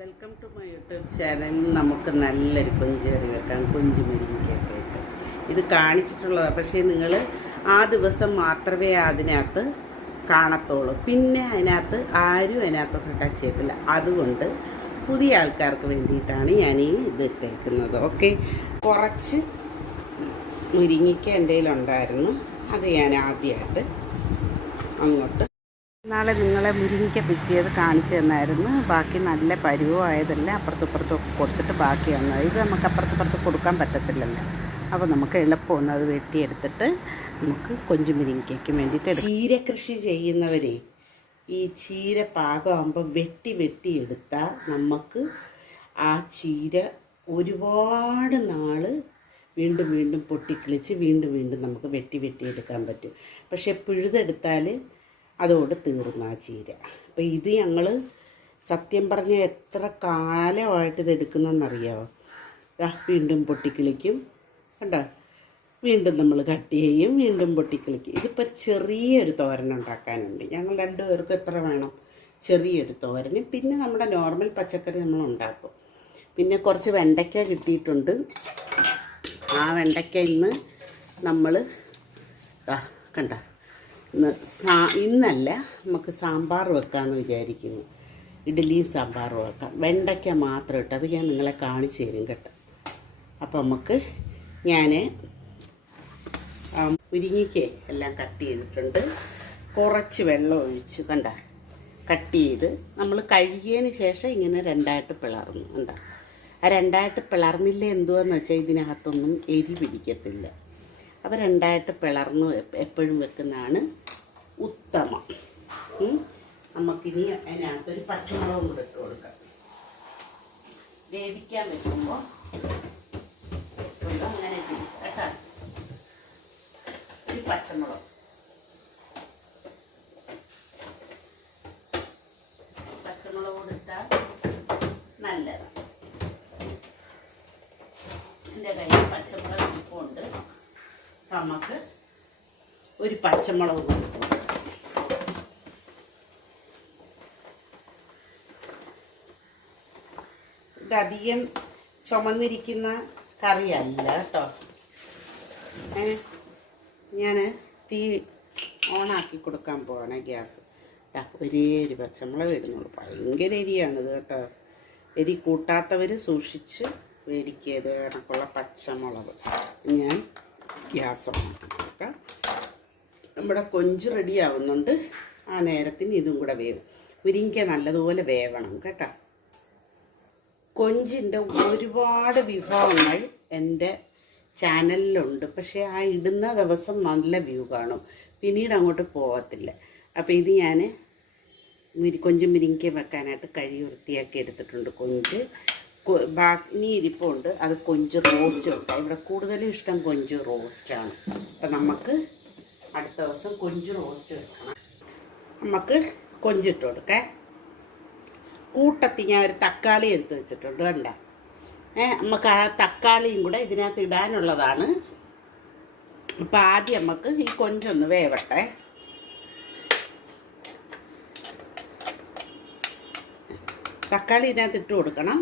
Welcome to my YouTube channel നമുക്ക് നല്ലൊരു കൊഞ്ചേറി വെക്കാം കൊഞ്ച് മുരിങ്ങയൊക്കെ ഇട്ട് ഇത് കാണിച്ചിട്ടുള്ളതാണ് പക്ഷേ നിങ്ങൾ ആ ദിവസം മാത്രമേ അതിനകത്ത് കാണത്തുള്ളൂ. പിന്നെ അതിനകത്ത് ആരും അതിനകത്തൊക്കെ ടച്ച് ചെയ്യത്തില്ല അതുകൊണ്ട് പുതിയ ആൾക്കാർക്ക് വേണ്ടിയിട്ടാണ് ഞാൻ ഈ ഇത് ഇട്ടേക്കുന്നത്. ഓക്കെ കുറച്ച് മുരിങ്ങയ്ക്ക എന്റെ കയ്യിലുണ്ടായിരുന്നു. അത് ഞാൻ ആദ്യമായിട്ട് അങ്ങോട്ട് നാളെ നിങ്ങളെ മുരിങ്ങിക്ക പിച്ചിയത് കാണിച്ചു തന്നായിരുന്നു. ബാക്കി നല്ല പരിവോ അപ്പുറത്തും ഇപ്പുറത്തും ഒക്കെ കൊടുത്തിട്ട് ബാക്കി വന്നത് ഇത് നമുക്ക് അപ്പുറത്തുപ്പുറത്ത് കൊടുക്കാൻ പറ്റത്തില്ലല്ലോ. അപ്പോൾ നമുക്ക് എളുപ്പമൊന്നും അത് വെട്ടിയെടുത്തിട്ട് നമുക്ക് കൊഞ്ചു മുരിങ്ങയ്ക്ക് വേണ്ടിയിട്ട് ചീര കൃഷി ചെയ്യുന്നവരെ ഈ ചീര പാകമാകുമ്പോൾ വെട്ടി വെട്ടി എടുത്താൽ നമുക്ക് ആ ചീര ഒരുപാട് നാൾ വീണ്ടും വീണ്ടും പൊട്ടിക്കിളിച്ച് വീണ്ടും വീണ്ടും നമുക്ക് വെട്ടി വെട്ടി എടുക്കാൻ പറ്റും. പക്ഷെ പിഴുതെടുത്താൽ അതോട് തീർന്ന ആ ചീര. അപ്പം ഇത് ഞങ്ങൾ സത്യം പറഞ്ഞ എത്ര കാലമായിട്ട് ഇത് എടുക്കുന്നതെന്നറിയാമോ വീണ്ടും പൊട്ടിക്കിളിക്കും. കണ്ടോ? വീണ്ടും നമ്മൾ കട്ട് ചെയ്യും വീണ്ടും പൊട്ടിക്കിളിക്കും. ഇതിപ്പോൾ ചെറിയൊരു തോരൻ ഉണ്ടാക്കാനുണ്ട്. ഞങ്ങൾ രണ്ടുപേർക്കും എത്ര വേണം? ചെറിയൊരു തോരന്. പിന്നെ നമ്മുടെ നോർമൽ പച്ചക്കറി നമ്മൾ ഉണ്ടാക്കും. പിന്നെ കുറച്ച് വെണ്ടയ്ക്ക കിട്ടിയിട്ടുണ്ട്. ആ വെണ്ടയ്ക്ക ഇന്ന് നമ്മൾ കണ്ട? സാ ഇന്നല്ല നമുക്ക് സാമ്പാർ വെക്കാമെന്ന് വിചാരിക്കുന്നു. ഇഡ്ഡലി സാമ്പാർ വെക്കാം. വെണ്ടയ്ക്ക മാത്രം ഇട്ട് അത് ഞാൻ നിങ്ങളെ കാണിച്ചു തരും കേട്ടോ. അപ്പം നമുക്ക് ഞാൻ മുരിങ്ങിക്ക് എല്ലാം കട്ട് ചെയ്തിട്ടുണ്ട്. കുറച്ച് വെള്ളം ഒഴിച്ച് കണ്ട കട്ട് ചെയ്ത് നമ്മൾ കഴുകിയതിന് ശേഷം ഇങ്ങനെ രണ്ടായിട്ട് പിളർന്നു കണ്ട. ആ രണ്ടായിട്ട് പിളർന്നില്ല എന്തുവാന്ന് വെച്ചാൽ ഇതിനകത്തൊന്നും എരി പിടിക്കത്തില്ല. അപ്പോൾ രണ്ടായിട്ട് പിളർന്നു എപ്പോഴും വെക്കുന്നതാണ് ഉത്തമം. നമുക്കിനി അതിനകത്തൊരു പച്ചമുളകും കൂടെ ഇട്ട് കൊടുക്കാം. വേവിക്കാൻ വെക്കുമ്പോൾ അങ്ങനെ ചെയ്യും കേട്ടോ. ഒരു പച്ചമുളക്. പച്ചമുളക് കൂടെ ഇട്ടാൽ നല്ലതാണ് എന്റെ കയ്യിൽ പച്ചമുളക് ഇരിപ്പുണ്ട്. നമുക്ക് ഒരു പച്ചമുളക് കൊടുക്കും. ഇതധികം ചുമന്നിരിക്കുന്ന കറിയല്ല കേട്ടോ. ഞാൻ തീ ഓണാക്കി കൊടുക്കാൻ പോവാണ് ഗ്യാസ്. ഒരേ ഒരു പച്ചമുളക് വരുന്നുള്ളൂ ഭയങ്കര എരിയാണിത് കേട്ടോ. എരി കൂട്ടാത്തവർ സൂക്ഷിച്ച് മേടിക്കരുത് കണക്കുള്ള പച്ചമുളക്. ഞാൻ ഗ്യാസ് ഓണാക്കി കൊടുക്കാം. നമ്മുടെ കൊഞ്ച് റെഡി ആവുന്നുണ്ട് ആ നേരത്തിന് ഇതും കൂടെ വേവും. മുരിങ്ങ നല്ലതുപോലെ വേവണം കേട്ടോ. കൊഞ്ചിന്റെ ഒരുപാട് വിഭവങ്ങൾ എന്റെ ചാനലിലുണ്ട്. പക്ഷേ ആ ഇടുന്ന ദിവസം നല്ല വ്യൂ കാണും. പിന്നീട് അങ്ങോട്ട് പോകത്തില്ല അപ്പോൾ ഇത് ഞാൻ മുരി കൊഞ്ച് മുരിങ്ങ വെക്കാനായിട്ട് കഴുകി വൃത്തിയാക്കി എടുത്തിട്ടുണ്ട് കൊഞ്ച്. ഇനി ഇരിപ്പുണ്ട്. അത് കൊഞ്ച് റോസ്റ്റ് വെക്കാം. ഇവിടെ കൂടുതലും ഇഷ്ടം കൊഞ്ച് റോസ്റ്റാണ് അപ്പം നമുക്ക് അടുത്ത ദിവസം കൊഞ്ച് റോസ്റ്റ് വെക്കണം. നമുക്ക് കൊഞ്ചിട്ട് കൊടുക്കാം. കൂട്ടത്തിൽ ഞാൻ ഒരു തക്കാളി എടുത്ത് വെച്ചിട്ടുണ്ട് കണ്ട? ഏ നമുക്ക് ആ തക്കാളിയും കൂടെ ഇതിനകത്ത് ഇടാനുള്ളതാണ്. അപ്പം ആദ്യം നമുക്ക് ഈ കൊഞ്ചൊന്ന് വേവട്ടെ. തക്കാളി ഇതിനകത്ത് ഇട്ട് കൊടുക്കണം.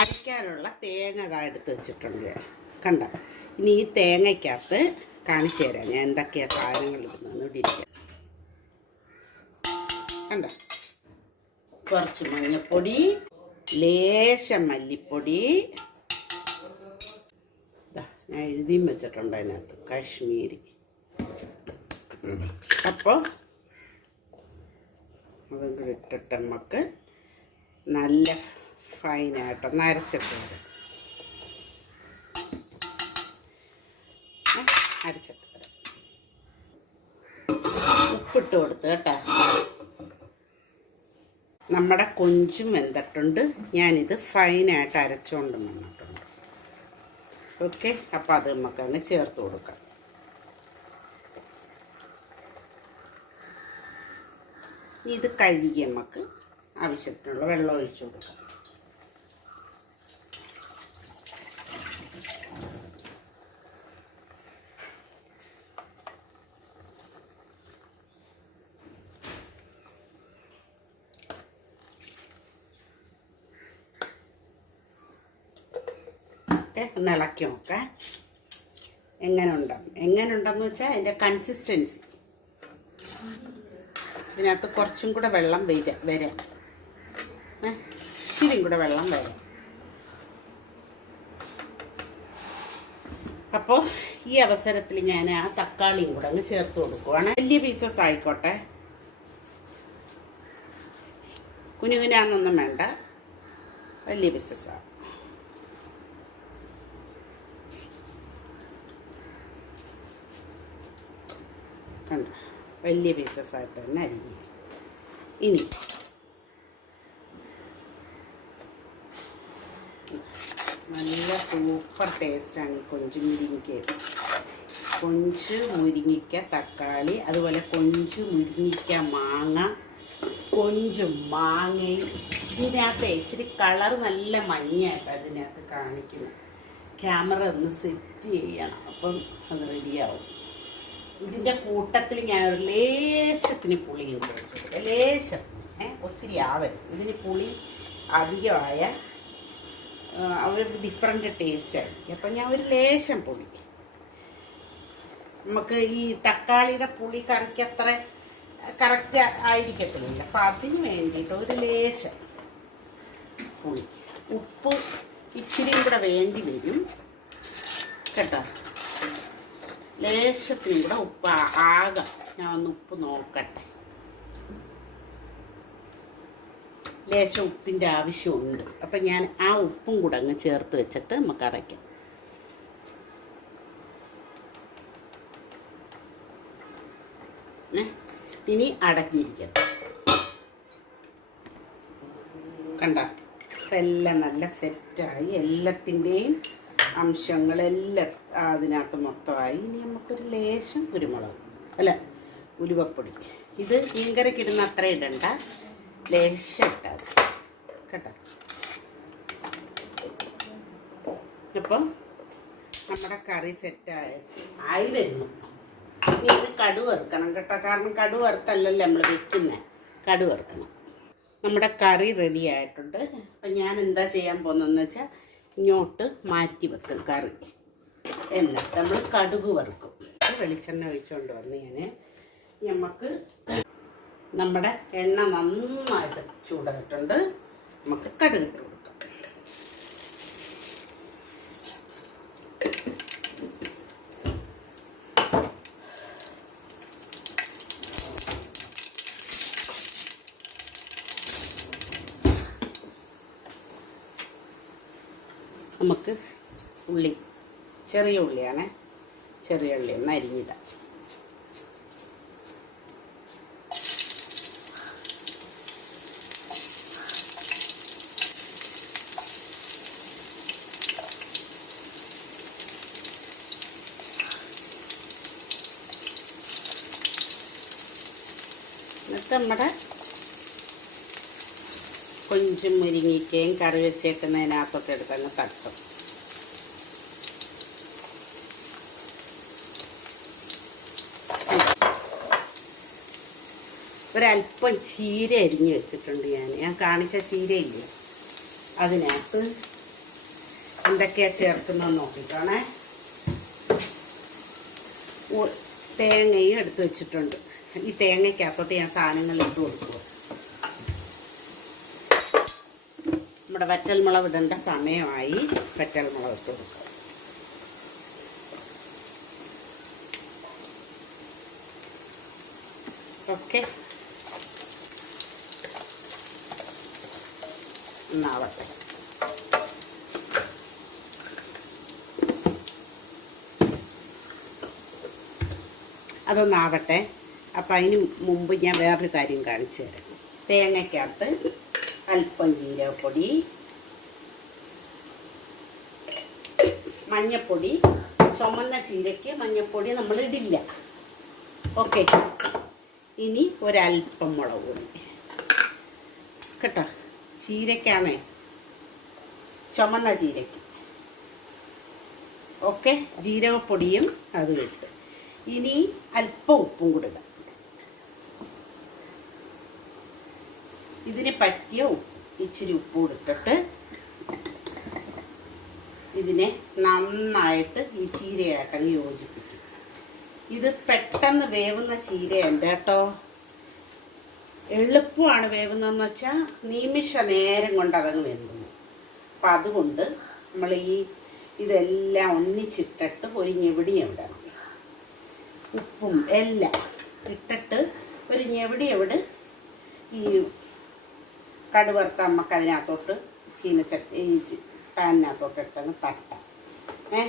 അരയ്ക്കാനുള്ള തേങ്ങ ഇതാ എടുത്ത് വെച്ചിട്ടുണ്ട്. കണ്ട? ഇനി ഈ തേങ്ങയ്ക്കകത്ത് കാണിച്ചു തരാം ഞാൻ എന്തൊക്കെയാണ് സാധനങ്ങൾ ഇടുന്നതെന്ന് കണ്ട? കുറച്ച് മഞ്ഞപ്പൊടി ലേശം മല്ലിപ്പൊടി. ഞാൻ എഴുതിയും വെച്ചിട്ടുണ്ട് അതിനകത്ത് കാശ്മീരി. അപ്പോൾ അതും ഇട്ടിട്ട് നമുക്ക് നല്ല ഫൈനായിട്ടൊന്ന് അരച്ചിട്ട് വരും. അരച്ചിട്ട് വരാം. ഉപ്പിട്ട് കൊടുത്ത് കേട്ടോ. നമ്മുടെ കൊഞ്ചും വെന്തിട്ടുണ്ട്. ഞാനിത് ഫൈനായിട്ട് അരച്ചുകൊണ്ട് വന്നിട്ടുണ്ട് ഓക്കെ അപ്പോൾ അത് നമുക്ക് അങ്ങ് ചേർത്ത് കൊടുക്കാം. ഇത് കഴുകി നമുക്ക് ആവശ്യത്തിനുള്ള വെള്ളം ഒഴിച്ചു കൊടുക്കാം ഓക്കെ ഒന്ന് നോക്കാം. എങ്ങനെ ഉണ്ടെന്ന് എങ്ങനെ ഉണ്ടെന്ന് വെച്ചാൽ അതിന്റെ കൺസിസ്റ്റൻസി ഇതിനകത്ത് കുറച്ചും കൂടെ വെള്ളം വര വരാം. ഇച്ചിരിയും കൂടെ വെള്ളം വരാം. അപ്പോൾ ഈ അവസരത്തിൽ ഞാൻ ആ തക്കാളിയും കൂടെ അങ്ങ് ചേർത്ത് കൊടുക്കുവാണ്. വലിയ പീസസ് ആയിക്കോട്ടെ. കുനുകുനാന്നൊന്നും വേണ്ട. വലിയ പീസസ്സാണ് കണ്ട. വലിയ പീസസ് ആയിട്ട് തന്നെ അരിഞ്ഞു. ഇനി നല്ല സൂപ്പർ ടേസ്റ്റാണ് ഈ കൊഞ്ച് മുരിങ്ങയ്ക്ക്. കൊഞ്ച് മുരിങ്ങിക്ക തക്കാളി അതുപോലെ കൊഞ്ച് മുരിങ്ങിക്ക മാങ്ങ കൊഞ്ച് മാങ്ങയും. ഇതിനകത്ത് ഇച്ചിരി കളർ നല്ല മഞ്ഞയായിട്ട് അതിനകത്ത് കാണിക്കുന്നത്. ക്യാമറ ഒന്ന് സെറ്റ് ചെയ്യണം. അപ്പം അത് റെഡിയാവും ഇതിന്റെ കൂട്ടത്തിൽ ഞാൻ ഒരു ലേശത്തിന് പുളി ഉപയോഗിച്ചു ലേശം ഏഹ് ഒത്തിരി ആവരുത്. ഇതിന് പുളി അധികമായ അവർ ഡിഫറെന്റ് ടേസ്റ്റ് ആയിരിക്കും അപ്പം ഞാൻ ഒരു ലേശം പുളി. നമുക്ക് ഈ തക്കാളിയുടെ പുളി കറിക്ക് അത്ര കറക്റ്റ് ആയിരിക്കത്തില്ല അപ്പം അതിന് വേണ്ടിയിട്ട് ഒരു ലേശം പുളി. ഉപ്പ് ഇച്ചിരിയും കൂടെ വേണ്ടി വരും. കേട്ടോ? ലേശത്തിനും കൂടെ ഉപ്പ് ആകാം. ഞാൻ ഒന്ന് ഉപ്പ് നോക്കട്ടെ. ലേശം ഉപ്പിന്റെ ആവശ്യമുണ്ട്. അപ്പം ഞാൻ ആ ഉപ്പും കൂടെ അങ്ങ് ചേർത്ത് വെച്ചിട്ട് നമുക്ക് അടയ്ക്കാം? ഇനി അടഞ്ഞിരിക്കട്ടെ. കണ്ട? എല്ലാം നല്ല സെറ്റായി എല്ലാത്തിന്റെയും അംശങ്ങളെല്ലാം അതിനകത്ത് മൊത്തമായി ഇനി നമുക്കൊരു ലേശം കുരുമുളക് അല്ല? ഉലുവപ്പൊടി. ഇത് മീൻകറിക്ക് ഇടുന്ന അത്ര ഇടണ്ട. ലേശം ഇട്ടാൽ കേട്ടോ? ഇപ്പം നമ്മുടെ കറി സെറ്റായി ആയി വരുന്നു. ഇനി ഇത് കടു വറുക്കണം കേട്ടോ. കാരണം കടു വറുത്തല്ലല്ലോ നമ്മൾ വെക്കുന്നത് കടു വറുക്കണം. നമ്മുടെ കറി റെഡി ആയിട്ടുണ്ട്. അപ്പം ഞാൻ എന്താ ചെയ്യാൻ പോകുന്നതെന്ന് വെച്ചാൽ ഇങ്ങോട്ട് മാറ്റി വെക്കും കറി. എന്നിട്ട് നമ്മൾ കടുക് വറുക്കും. വെളിച്ചെണ്ണ ഒഴിച്ചുകൊണ്ട് വന്ന് ഞാൻ നമുക്ക് നമ്മുടെ എണ്ണ നന്നായിട്ട് ചൂടായിട്ടുണ്ട്. നമുക്ക് കടുക് ഇട്ട് കൊടുക്കാം. നമുക്ക് ഉള്ളി ചെറിയ ഉള്ളിയാണ്. ചെറിയ ഉള്ളി ഒന്ന് അരിഞ്ഞിടാം എന്നിട്ട് നമ്മുടെ കൊഞ്ചും മുരിങ്ങിക്കയും കറി വെച്ചേക്കുന്നതിനകത്തൊക്കെ എടുത്തങ്ങ് തട്ടും. ഒരല്പം ചീര അരിഞ്ഞ് വെച്ചിട്ടുണ്ട് ഞാൻ ഞാൻ കാണിച്ച ചീരയില്ല? അതിനകത്ത് എന്തൊക്കെയാ ചേർക്കുന്നതെന്ന് നോക്കിക്കോണേ. തേങ്ങയും എടുത്ത് വെച്ചിട്ടുണ്ട്. ഈ തേങ്ങയ്ക്കകത്തോട്ട് ഞാൻ സാധനങ്ങൾ ഇട്ട് കൊടുക്കുക നമ്മുടെ വറ്റൽമുളക് ഇടേണ്ട സമയമായി വറ്റൽമുളക് ഇട്ട് കൊടുക്കുക ഓക്കെ. എന്നാവട്ടെ അതൊന്നാവട്ടെ. അപ്പം അതിന് മുമ്പ് ഞാൻ വേറൊരു കാര്യം കാണിച്ചു തരാം. തേങ്ങയ്ക്കകത്ത് അല്പം ജീരകപ്പൊടി മഞ്ഞപ്പൊടി ചുമന്ന ചീരയ്ക്ക് മഞ്ഞപ്പൊടി നമ്മൾ ഇടില്ല. ഓക്കെ. ഇനി ഒരല്പം മുളക് പൊടി. കേട്ടോ? ചീരയ്ക്കാണേ. ചുമന്ന ചീരയ്ക്ക്. ഓക്കെ? ജീരകപ്പൊടിയും അത് ഇട്ട്. ഇനി അല്പം ഉപ്പും കൂടെ ഇതിന് പറ്റിയ ഇച്ചിരി ഉപ്പ് കൊടുത്തിട്ട് ഇതിനെ നന്നായിട്ട് ഈ ചീരയായിട്ടങ്ങ് യോജിപ്പിക്കും. ഇത് പെട്ടെന്ന് വേവുന്ന ചീരയുണ്ട് കേട്ടോ? എളുപ്പമാണ് വേവുന്നതെന്ന് വെച്ചാൽ നിമിഷ നേരം കൊണ്ട് അതങ്ങ് വേവുന്നു അപ്പം അതുകൊണ്ട് നമ്മൾ ഈ ഇതെല്ലാം ഒന്നിച്ചിട്ടിട്ട് ഒരു ഞെവിടി ഇടണം ഉപ്പും എല്ലാം ഇട്ടിട്ട് ഒരു ഈ കടുവറുത്ത നമുക്ക് അതിനകത്തോട്ട് ചീനച്ചട്ടി ഈ പാനിനകത്തോട്ട് ഇട്ടങ്ങ് തട്ടാം. ഏ?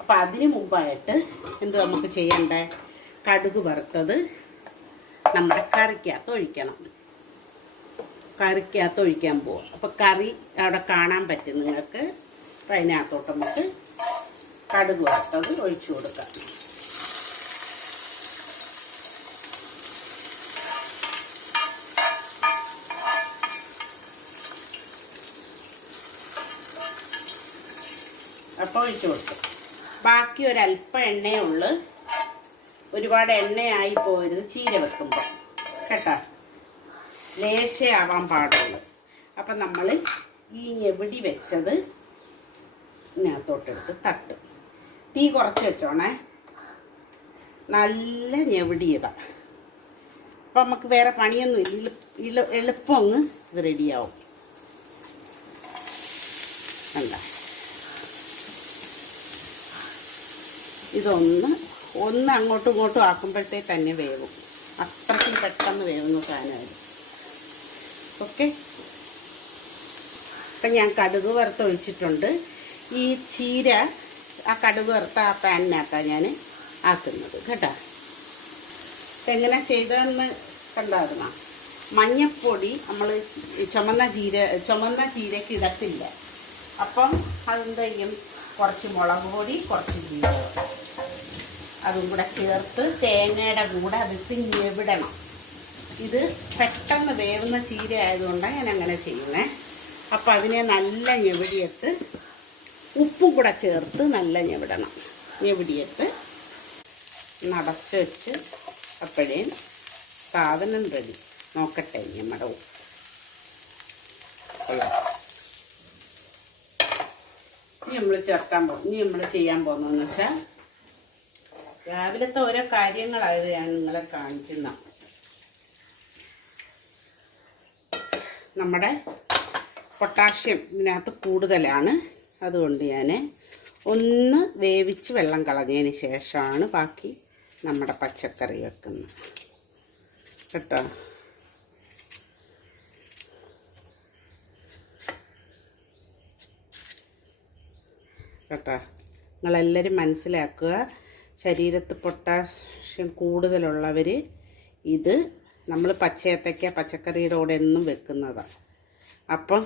അപ്പം അതിന് മുമ്പായിട്ട് എന്ത് നമുക്ക് ചെയ്യണ്ടേ? കടുക് വറുത്തത് നമ്മുടെ കറിക്കകത്ത് ഒഴിക്കണം. കറിക്കകത്ത് ഒഴിക്കാൻ പോവും. അപ്പോൾ കറി അവിടെ കാണാൻ പറ്റും. നിങ്ങൾക്ക് അതിനകത്തോട്ട് നമുക്ക് കടുക് വറുത്തത് ഒഴിച്ചു കൊടുക്കാം. അപ്പോൾ ഒഴിച്ചു കൊടുക്കും ബാക്കി ഒരല്പം എണ്ണയേ ഉള്ളു. ഒരുപാട് എണ്ണയായി പോകരുത് ചീര വെക്കുമ്പോൾ കേട്ടോ? ലേശേ ആവാൻ പാടുള്ളൂ. അപ്പം നമ്മൾ ഈ എവിടി വെച്ചത് ഇതിനകത്തോട്ടെടുത്ത് തട്ട്. തീ കുറച്ച് വെച്ചോണേ. നല്ല ഞെവിടി ഇതാ അപ്പം നമുക്ക് വേറെ പണിയൊന്നും ഇല്ല. എളുപ്പം ഒന്ന് ഇത് റെഡിയാവും. കണ്ട? ഇതൊന്ന് ഒന്ന് അങ്ങോട്ടും ഇങ്ങോട്ടും ആക്കുമ്പോഴത്തേ തന്നെ വേവും. അത്രയ്ക്കും പെട്ടെന്ന് വേവുന്ന സാധനമായിരുന്നു. ഓക്കെ? അപ്പം ഞാൻ കടുക് വറുത്ത് ഒഴിച്ചിട്ടുണ്ട്. ഈ ചീര ആ കടുക് വറുത്ത ആ പാനിനകത്താണ് ഞാൻ ആക്കുന്നത് കേട്ടോ. എങ്ങനെ ചെയ്തതെന്ന് കണ്ടായിരുന്നോ മഞ്ഞപ്പൊടി നമ്മൾ ചുമന്ന ചീര ചുമന്ന ചീരക്ക് ഇടത്തില്ല. അപ്പം അതെന്ത് കുറച്ച് മുളക് പൊടി കുറച്ച് ജീരകം. അതും കൂടെ ചേർത്ത് തേങ്ങയുടെ കൂടെ അതിട്ട് ഞെവിടണം ഇത് പെട്ടെന്ന് വേവുന്ന ചീര ആയതുകൊണ്ടാണ് ഞാൻ അങ്ങനെ ചെയ്യുന്നത് അപ്പം അതിനെ നല്ല ഞെവിടിയത്ത് ഉപ്പും കൂടെ ചേർത്ത് നല്ല ഞെവിടണം. ഞെവിടിയത്ത് നടച്ച് വെച്ച് അപ്പോഴേ സാധനം റെഡി നോക്കട്ടെ നമ്മുടെ ഉപ്പ്. ഇനി നമ്മൾ ചേർക്കാൻ പോകും ഇനി നമ്മൾ ചെയ്യാൻ പോകുന്നതെന്ന് വെച്ചാൽ രാവിലത്തെ ഓരോ കാര്യങ്ങളായത് ഞാൻ നിങ്ങളെ കാണിക്കുന്ന. നമ്മുടെ പൊട്ടാഷ്യം ഇതിനകത്ത് കൂടുതലാണ്. അതുകൊണ്ട് ഞാൻ ഒന്ന് വേവിച്ച് വെള്ളം കളഞ്ഞതിന് ശേഷമാണ് ബാക്കി നമ്മുടെ പച്ചക്കറി വെക്കുന്നത്. കേട്ടോ? കേട്ടോ? നിങ്ങളെല്ലാവരും മനസ്സിലാക്കുക. ശരീരത്ത് പൊട്ടാഷ്യം കൂടുതലുള്ളവർ ഇത് നമ്മൾ പച്ചയത്തക്ക പച്ചക്കറിയുടെ കൂടെ എന്നും വെക്കുന്നതാണ് അപ്പം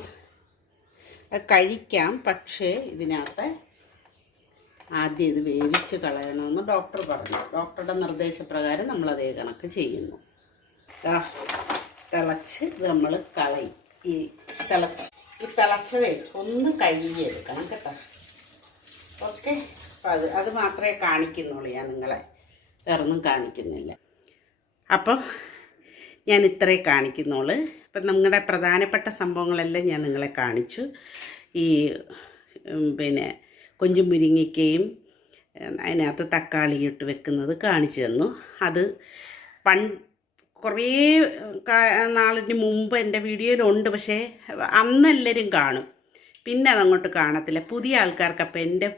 കഴിക്കാം പക്ഷേ ഇതിനകത്ത് ആദ്യം ഇത് വേവിച്ച് കളയണമെന്ന് ഡോക്ടർ പറഞ്ഞു. ഡോക്ടറുടെ നിർദ്ദേശപ്രകാരം നമ്മൾ അതേ കണക്ക് ചെയ്യുന്നു. തിളച്ച് ഇത് നമ്മൾ കളയും. ഈ തിളച്ച് ഈ തിളച്ചതേ ഒന്ന് കഴുകിയെടുക്കണം കേട്ടോ. ഓക്കെ? അപ്പം അത് അത് മാത്രമേ കാണിക്കുന്നുള്ളൂ. ഞാൻ നിങ്ങളെ വേറൊന്നും കാണിക്കുന്നില്ല. അപ്പം ഞാൻ ഇത്രേ കാണിക്കുന്നുള്ളൂ. അപ്പം നിങ്ങളുടെ പ്രധാനപ്പെട്ട സംഭവങ്ങളെല്ലാം ഞാൻ നിങ്ങളെ കാണിച്ചു. ഈ പിന്നെ കൊഞ്ചും മുരിങ്ങയ്ക്കയും അതിനകത്ത് തക്കാളി ഇട്ട് വെക്കുന്നത് കാണിച്ചു തന്നു. അത് പൺ കുറേ നാളിന് മുമ്പ് എന്റെ വീഡിയോയിലുണ്ട്. പക്ഷേ അന്ന് എല്ലാവരും കാണും. പിന്നെ അതങ്ങോട്ട് കാണത്തില്ല. പുതിയ ആൾക്കാർക്ക് അപ്പോൾ എന്റെ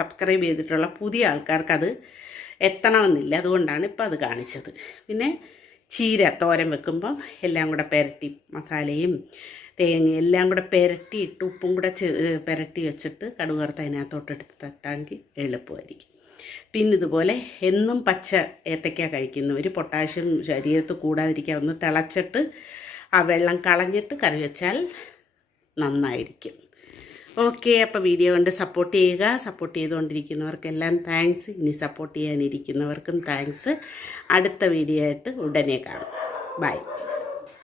സബ്സ്ക്രൈബ് ചെയ്തിട്ടുള്ള പുതിയ ആൾക്കാർക്ക് അത് എത്തണമെന്നില്ല. അതുകൊണ്ടാണ് ഇപ്പോൾ അത് കാണിച്ചത്. പിന്നെ ചീര തോരൻ വെക്കുമ്പം എല്ലാം കൂടെ പെരട്ടി മസാലയും തേങ്ങ എല്ലാം കൂടെ പെരട്ടി ഇട്ട് ഉപ്പും കൂടെ പെരട്ടി വെച്ചിട്ട് കടുക് വറുത്ത് അതിനകത്തോട്ട് എടുത്ത് തട്ടാങ്കിൽ എളുപ്പമായിരിക്കും. പിന്നെ ഇതുപോലെ എന്നും പച്ച ഏത്തയ്ക്ക കഴിക്കുന്നവർ പൊട്ടാഷ്യം ശരീരത്ത് കൂടാതിരിക്കാൻ ഒന്ന് തിളച്ചിട്ട് ആ വെള്ളം കളഞ്ഞിട്ട് കറി വെച്ചാൽ നന്നായിരിക്കും. ഓക്കെ അപ്പോൾ വീഡിയോ കൊണ്ട് സപ്പോർട്ട് ചെയ്യുക. സപ്പോർട്ട് ചെയ്തുകൊണ്ടിരിക്കുന്നവർക്കെല്ലാം താങ്ക്സ് ഇനി സപ്പോർട്ട് ചെയ്യാനിരിക്കുന്നവർക്കും താങ്ക്സ് അടുത്ത വീഡിയോ ആയിട്ട് ഉടനെ കാണാം. ബൈ